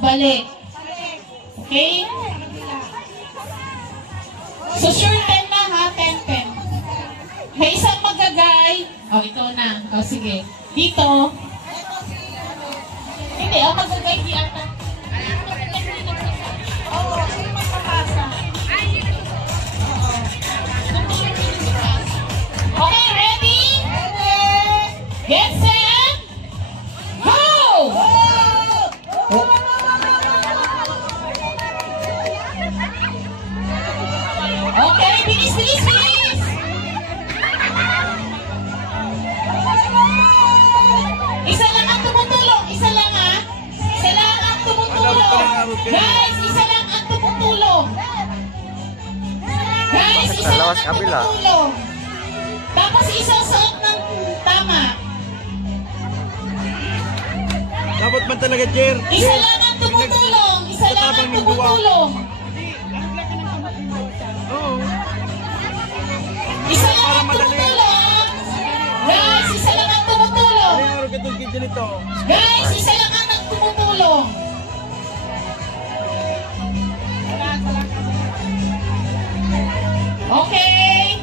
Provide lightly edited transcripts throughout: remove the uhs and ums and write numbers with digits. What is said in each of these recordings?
balik. Okay? So sure 10 na ha, 10. May isang magagay. Oh, ito na. Oh, sige. Dito. Hindi, magagay di ata. Oh, sino magpapasa? Okay, ready? Get set! Go! Okay, bilis! Isa lang ang tumutulong. Isa lang ang tumutulong. Guys, isa lang ang tumutulong. Tapos isang suot ng tama. Dapat man talaga, Jer. Isa lang ang tumutulong. Isa lang ang tumutulong. Isa lang ang tumutulong. Guys, isa lang ang tumutulong. Guys, isa lang ang tumutulong. Okay.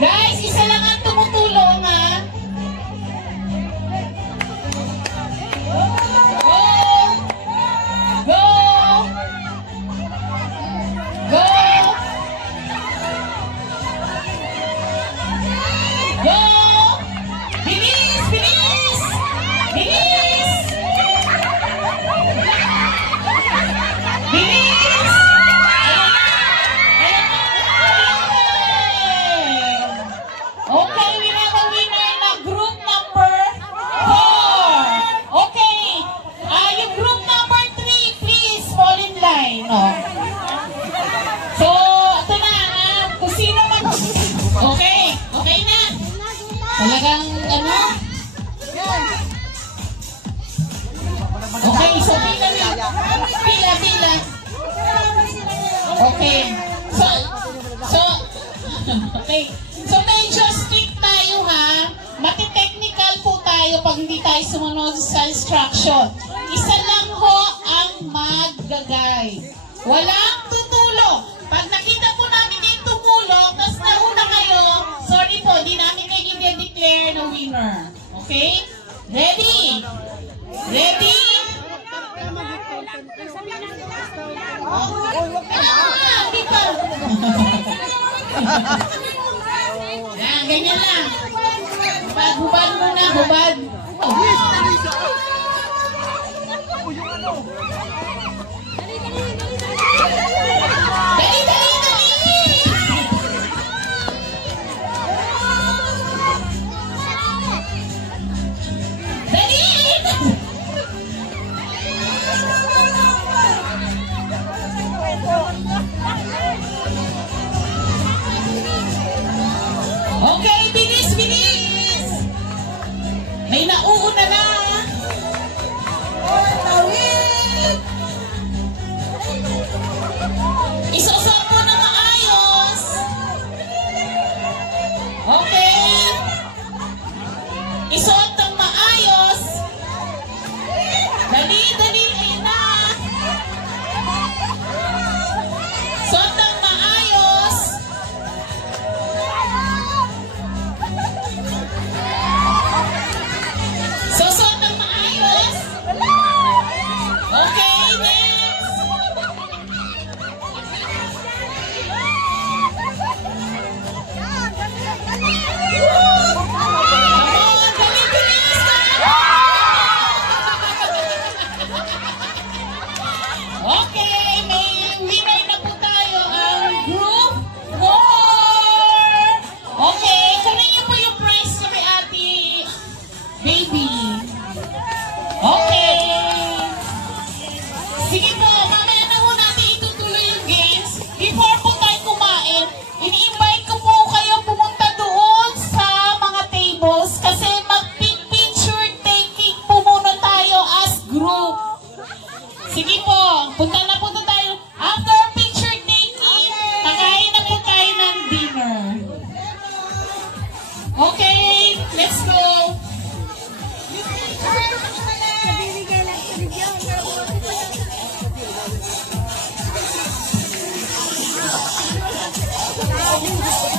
Guys, isa lang ang tumutulong ha. Talagang ano? Okay, so pila. Okay. Okay. So medyo strict tayo ha. Mati-technical po tayo pag hindi tayo sumunod sa instruction. Isa lang ho ang maggagay. Walang tutulong. Pag nakita po namin yung tumulong, tapos nauna kayo, sorry po, di namin kayo i-declare na winner. Okay? Ready? Ready? Dito. Ganyan lang. Hubad muna, hubad. Okay, bilis! May nauuna na! Isosok mo na maayos! Okay! Isuot ng maayos! Dali! Ayun na! Suot ng maayos! Suot ng maayos! Okay, next! Come on, dali! music.